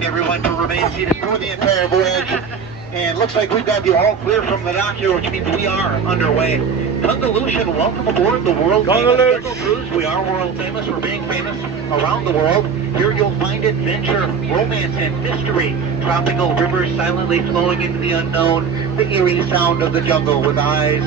remind everyone to remain seated through the entire voyage. And looks like we've got the all clear from the dock here, which means we are underway. Convolution, welcome aboard the world famous Jungle Cruise. We are world famous. We're being famous around the world. Here you'll find adventure, romance, and mystery. Tropical rivers silently flowing into the unknown. The eerie sound of the jungle with eyes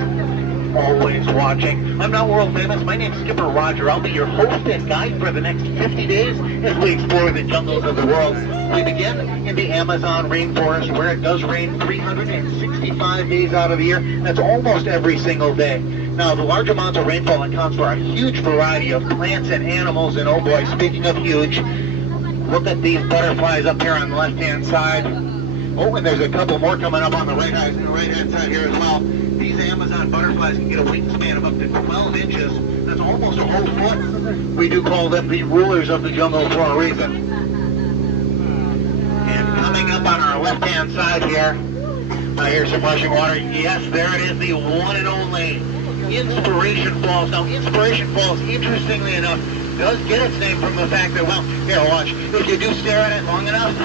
always watching. I'm not world famous. My name's Skipper Roger. I'll be your host and guide for the next 50 days as we explore the jungles of the world. We begin in the Amazon rainforest, where it does rain 365 days out of the year. That's almost every single day. Now, the large amounts of rainfall accounts for a huge variety of plants and animals. And oh boy, speaking of huge, look at these butterflies up here on the left-hand side. Oh, and there's a couple more coming up on the right-hand side here as well. These Amazon butterflies can get a wingspan of up to 12 inches. That's almost a whole foot. We do call them the rulers of the jungle for a reason. And coming up on our left-hand side here, here's some rushing water. Yes, there it is, the one and only Inspiration Falls. Now, Inspiration Falls, interestingly enough, does get its name from the fact that, well, here, watch. If you do stare at it long enough,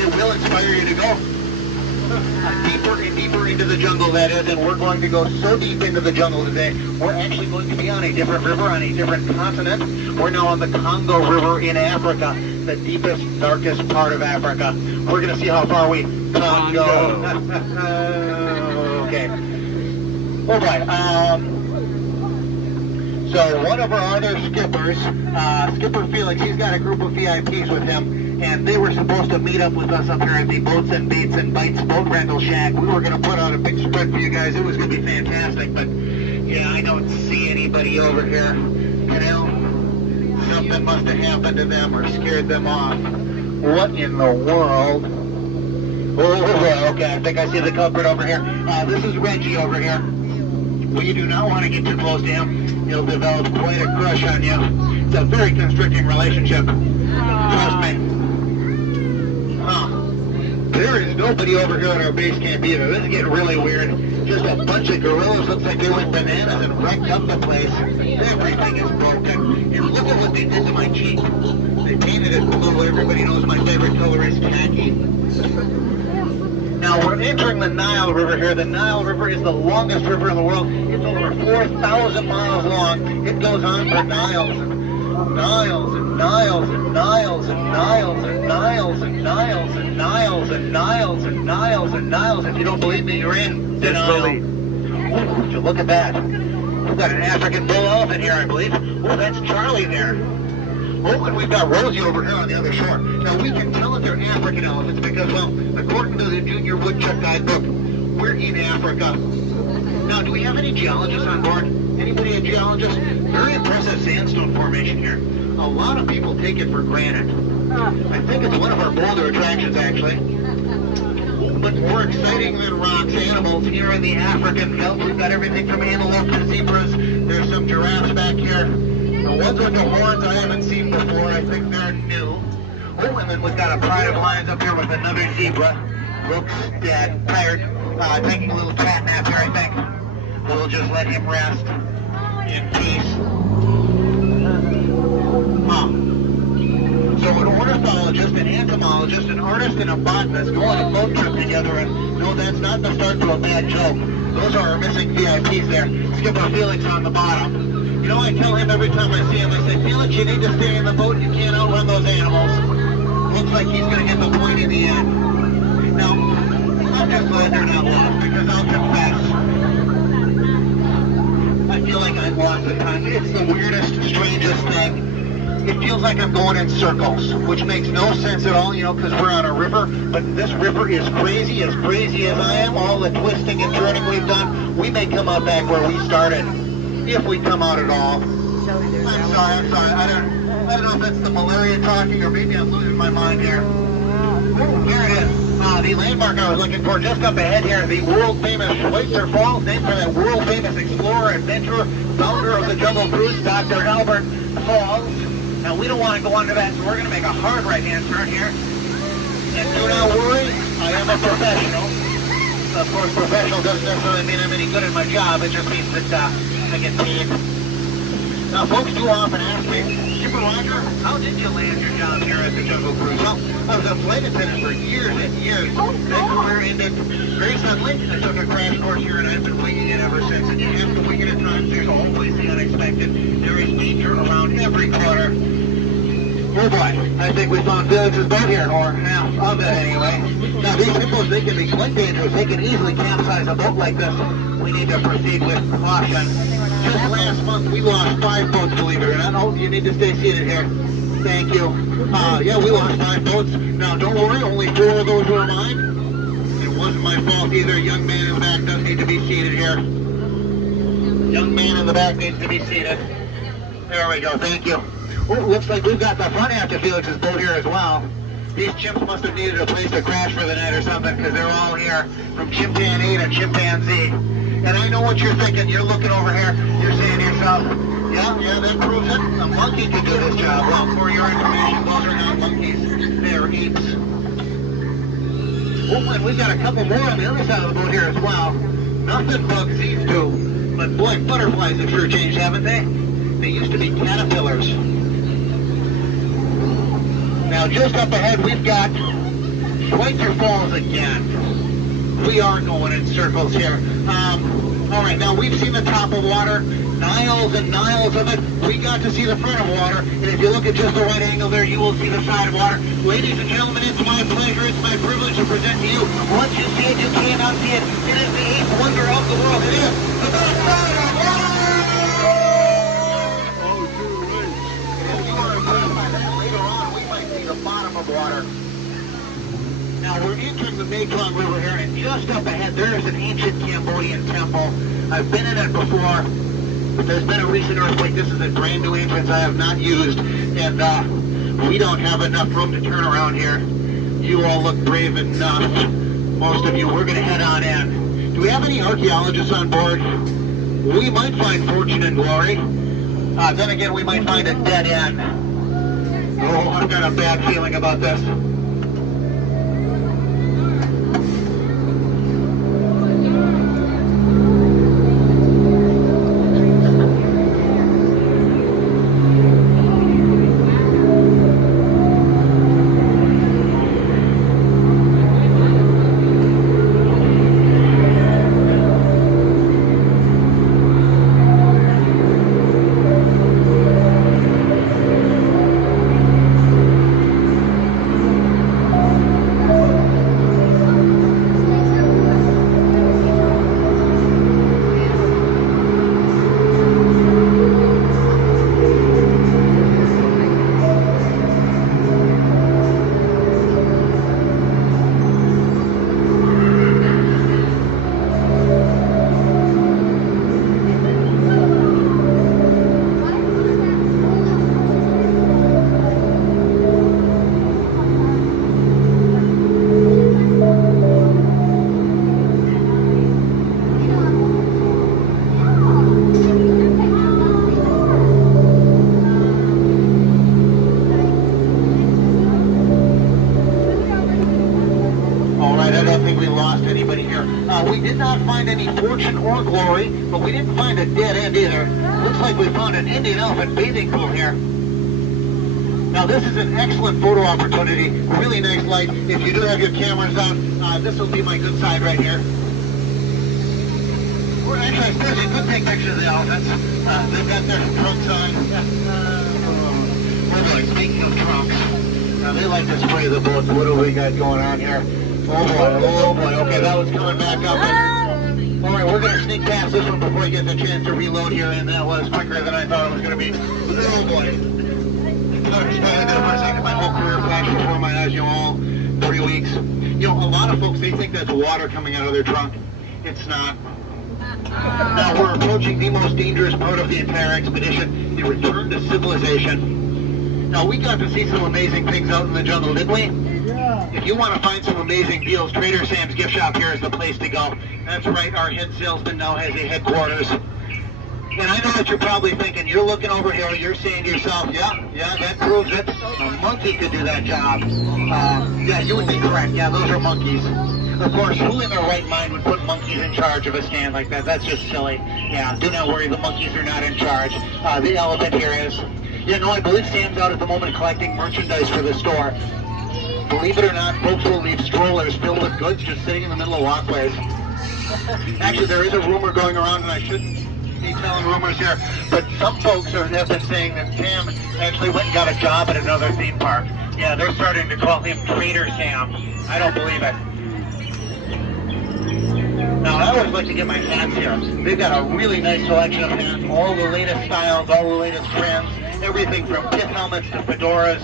it will inspire you to go deeper and deeper into the jungle, that is, and we're going to go so deep into the jungle today, we're actually going to be on a different river, on a different continent. We're now on the Congo River in Africa, the deepest, darkest part of Africa. We're going to see how far we can go. Okay. All right. So one of our other skippers, Skipper Felix, he's got a group of VIPs with him. And they were supposed to meet up with us up here at the Boats and Baits and Bites boat rental shack. We were going to put out a big spread for you guys. It was going to be fantastic, but yeah, I don't see anybody over here. You know, something must have happened to them or scared them off. What in the world? Oh, okay, I think I see the culprit over here. This is Reggie over here. Well, you do not want to get too close to him. He'll develop quite a crush on you. It's a very constricting relationship. Trust me. There is nobody over here at our base camp either. This is getting really weird. Just a bunch of gorillas. Looks like they went bananas and wrecked up the place. Everything is broken. And look at what they did to my cheek. They painted it blue. Everybody knows my favorite color is khaki. Now we're entering the Nile River here. The Nile River is the longest river in the world. It's over 4,000 miles long. It goes on for miles and miles and miles and miles and miles and miles and miles and miles and miles and miles and miles. If you don't believe me, you're in denial. Would you look at that? We've got an African bull elephant here, I believe. Oh, that's Charlie there. Oh, and we've got Rosie over here on the other shore. Now, we can tell that they're African elephants because, well, according to the Junior Woodchuck Guidebook, we're in Africa. Now, do we have any geologists on board? Anybody a geologist? Very impressive sandstone formation here. A lot of people take it for granted. I think it's one of our bolder attractions, actually. But more exciting than rocks, animals here in the African belt. We've got everything from antelope to zebras. There's some giraffes back here. The ones with the horns I haven't seen before. I think they're new. Oh, and then we've got a pride of lions up here with another zebra. Looks dead, tired, taking a little cat nap here, I think. We'll just let him rest in peace. So an ornithologist, an entomologist, an artist, and a botanist go on a boat trip together, and no, that's not the start to a bad joke. Those are our missing VIPs there. Skipper Felix on the bottom. You know, I tell him every time I see him, I say, Felix, you need to stay in the boat. You can't outrun those animals. Looks like he's going to get the point in the end. Now, I'm just glad they're not lost, because I'll confess, I feel like I'm lost at times. It's the weirdest, strangest thing. It feels like I'm going in circles, which makes no sense at all, you know, because we're on a river. But this river is crazy as I am. All the twisting and turning we've done, we may come out back where we started, if we come out at all. I'm sorry. I don't know if that's the malaria talking, or maybe I'm losing my mind here. Oh, here it is. The landmark I was looking for just up ahead here, the world-famous Schweitzer Falls, named for that world-famous explorer, adventurer, founder of the Jungle Cruise, Dr. Albert Falls. Now, we don't want to go under that, so we're going to make a hard right-hand turn here. And do not worry, I am a professional. Of course, professional doesn't necessarily mean I'm any good at my job. It just means that I get paid. Now, folks do often ask me, Skipper Roger, how did you land your job here at the Jungle Cruise? Well, I was a flight attendant for years and years. That career ended very suddenly. I took a crash course here, and I've been winging it ever since. And you have to wing it at times. There's always the unexpected. There is danger around every corner. Oh boy, I think we found Felix's boat here, or half of it anyway. Now these hippos, they can be quite dangerous. They can easily capsize a boat like this. We need to proceed with caution. Just last month we lost 5 boats, believe it or not. Oh, you need to stay seated here. Thank you. Yeah, we lost 5 boats. Now don't worry, only 4 of those were mine. It wasn't my fault either. Young man in the back does need to be seated here. Young man in the back needs to be seated. There we go, thank you. Oh, looks like we've got the front half of Felix's boat here as well. These chimps must have needed a place to crash for the night or something, because they're all here from chimpanzee to chimpanzee. And I know what you're thinking. You're looking over here. You're saying to yourself, yeah, that proves it. A monkey could do this job. Well, for your information, those are not monkeys. They're apes. Oh, and we got a couple more on the other side of the boat here as well. Nothing bugs these two. But boy, butterflies have sure changed, haven't they? They used to be caterpillars. Now, just up ahead, we've got Schweitzer Falls again. We are going in circles here. All right, now we've seen the top of water, Niles and Niles of it. We got to see the front of water, and if you look at just the right angle there, you will see the side of water. Ladies and gentlemen, it's my pleasure, it's my privilege to present to you. Once you see it, you cannot see it. It is the 8th wonder of the world. It is the back side of water! If you are impressed by that, later on, we might see the bottom of water. Now we're entering the Mekong River here, and just up ahead there is an ancient Cambodian temple. I've been in it before, but there's been a recent earthquake. This is a brand new entrance I have not used, and we don't have enough room to turn around here. You all look brave enough. Most of you, we're going to head on in. Do we have any archaeologists on board? We might find fortune and glory. Then again, we might find a dead end. Oh, I've got a bad feeling about this. We did not find any fortune or glory, but we didn't find a dead end either. Looks like we found an Indian elephant bathing pool here. Now this is an excellent photo opportunity, really nice light. If you do have your cameras on, this will be my good side right here. We're actually especially good take pictures of the elephants. They've got their trunks on. Oh boy, speaking of trunks, now they like to spray the boat. What do we got going on here? Oh boy, okay, that was coming back up. All right, we're going to sneak past this one before he gets a chance to reload here, and that was quicker than I thought it was going to be. Oh boy. I thought it there for a second. My whole career flashed before my eyes, all 3 weeks. A lot of folks, they think that's water coming out of their trunk. It's not. Now we're approaching the most dangerous part of the entire expedition, the return to civilization. Now we got to see some amazing things out in the jungle, didn't we? If you want to find some amazing deals, Trader Sam's gift shop here is the place to go. That's right, our head salesman now has a headquarters. And I know what you're probably thinking. You're looking over here, you're saying to yourself, yeah, that proves it. A monkey could do that job. Yeah, you would be correct. Yeah, those are monkeys. Of course, who in their right mind would put monkeys in charge of a stand like that? That's just silly. Yeah, do not worry, the monkeys are not in charge. The elephant here is. Yeah, no, I believe Sam's out at the moment collecting merchandise for the store. Believe it or not, folks will leave strollers filled with goods just sitting in the middle of walkways. Actually, there is a rumor going around, and I shouldn't be telling rumors here, but some folks have been saying that Sam actually went and got a job at another theme park. Yeah, they're starting to call him Trader Sam. I don't believe it. Now, I always like to get my hats here. They've got a really nice selection of hats, all the latest styles, all the latest trends, everything from pith helmets to fedoras.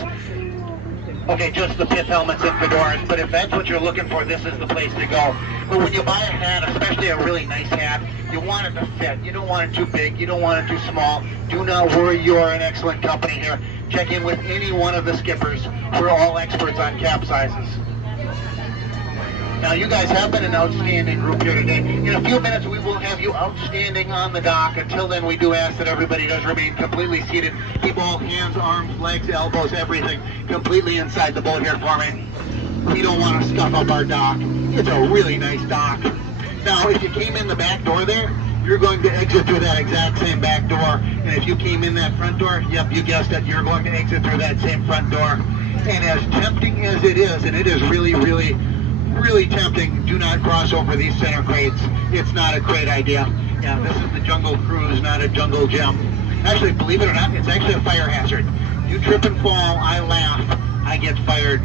Okay, just the pith helmets and fedoras, but if that's what you're looking for, this is the place to go. But when you buy a hat, especially a really nice hat, you want it to fit. You don't want it too big. You don't want it too small. Do not worry, you're an excellent company here. Check in with any one of the skippers. We're all experts on cap sizes. Now, you guys have been an outstanding group here today. In a few minutes, we will have you outstanding on the dock. Until then, we do ask that everybody does remain completely seated. Keep all hands, arms, legs, elbows, everything completely inside the boat here for me. We don't want to scuff up our dock. It's a really nice dock. Now, if you came in the back door there, you're going to exit through that exact same back door. And if you came in that front door, yep, you guessed it, you're going to exit through that same front door. And as tempting as it is, and it is really, really, really tempting, do not cross over these center crates. It's not a great idea. Yeah, this is the jungle cruise, not a jungle gym. Actually, believe it or not, it's actually a fire hazard. You trip and fall, I laugh, I get fired.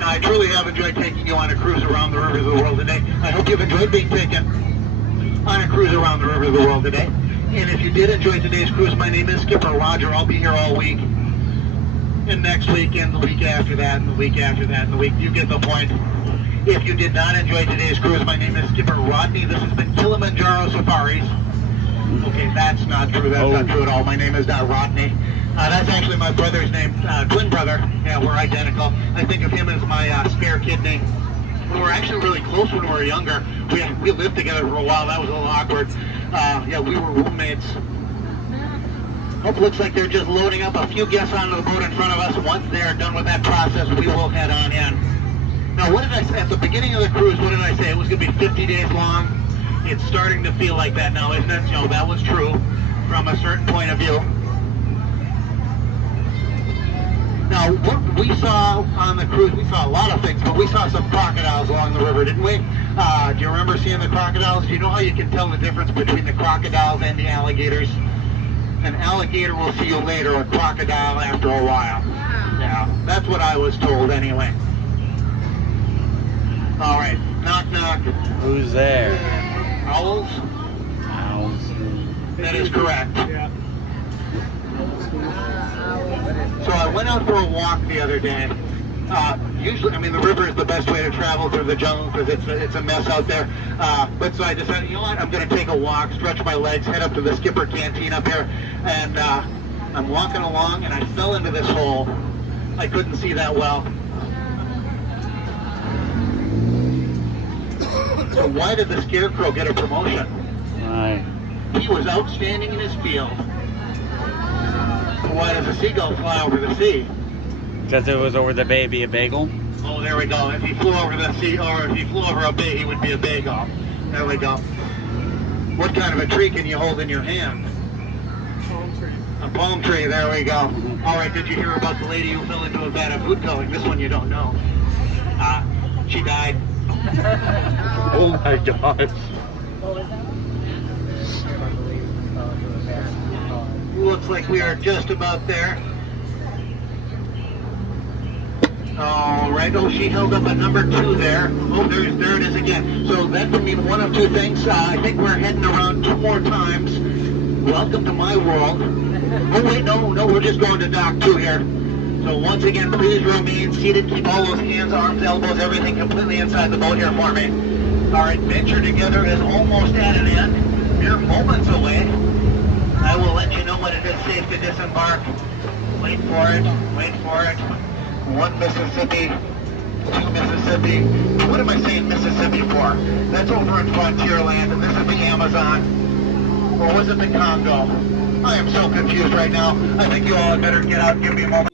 Now, I truly have enjoyed taking you on a cruise around the rivers of the world today. I hope you've enjoyed being taken on a cruise around the rivers of the world today. And if you did enjoy today's cruise, my name is Skipper Roger. I'll be here all week. And next week, and the week after that, and the week after that, and the week, you get the point. If you did not enjoy today's cruise, my name is Skipper Rodney. This has been Kilimanjaro Safaris. Okay, that's not true. That's not true at all. My name is not Rodney. That's actually my brother's name, twin brother. Yeah, we're identical. I think of him as my spare kidney. We were actually really close when we were younger. We lived together for a while. That was a little awkward. Yeah, we were roommates. It looks like they're just loading up a few guests onto the boat in front of us. Once they're done with that process, we will head on in. Now, what did I say? At the beginning of the cruise, what did I say? It was going to be 50 days long. It's starting to feel like that now, isn't it? You know, that was true from a certain point of view. Now, what we saw on the cruise, we saw a lot of things, but we saw some crocodiles along the river, didn't we? Do you remember seeing the crocodiles? Do you know how you can tell the difference between the crocodiles and the alligators? An alligator will see you later, a crocodile after a while. Yeah, that's what I was told anyway. All right, knock, knock. Who's there? Owls? Owls. That is correct. So I went out for a walk the other day. Usually, I mean, the river is the best way to travel through the jungle because it's a mess out there. But so I decided, you know what, I'm going to take a walk, stretch my legs, head up to the Skipper Canteen up here, and I'm walking along, and I fell into this hole. I couldn't see that well. So why did the Scarecrow get a promotion? Right. He was outstanding in his field. So why does a seagull fly over the sea? Because it was over the bay, be a bagel? Oh, there we go. If he flew over the sea, or if he flew over a bay, he would be a bagel. There we go. What kind of a tree can you hold in your hand? Palm tree. A palm tree, there we go. All right, did you hear about the lady who fell into a vat of food coloring? This one you don't know. She died. Oh my gosh. Looks like we are just about there. All right. Oh, she held up a number 2 there. Oh, there it is again. So that would mean one of two things. I think we're heading around 2 more times. Welcome to my world. Oh, wait, no, we're just going to dock 2 here. So once again, please remain seated. Keep all those hands, arms, elbows, everything completely inside the boat here for me. Our adventure together is almost at an end. Mere moments away. I will let you know when it is safe to disembark. Wait for it. Wait for it. 1 Mississippi, 2 Mississippi. What am I saying Mississippi for? That's over in Frontierland, and this is the Amazon. Or was it the Congo? I am so confused right now. I think you all had better get out and give me a moment.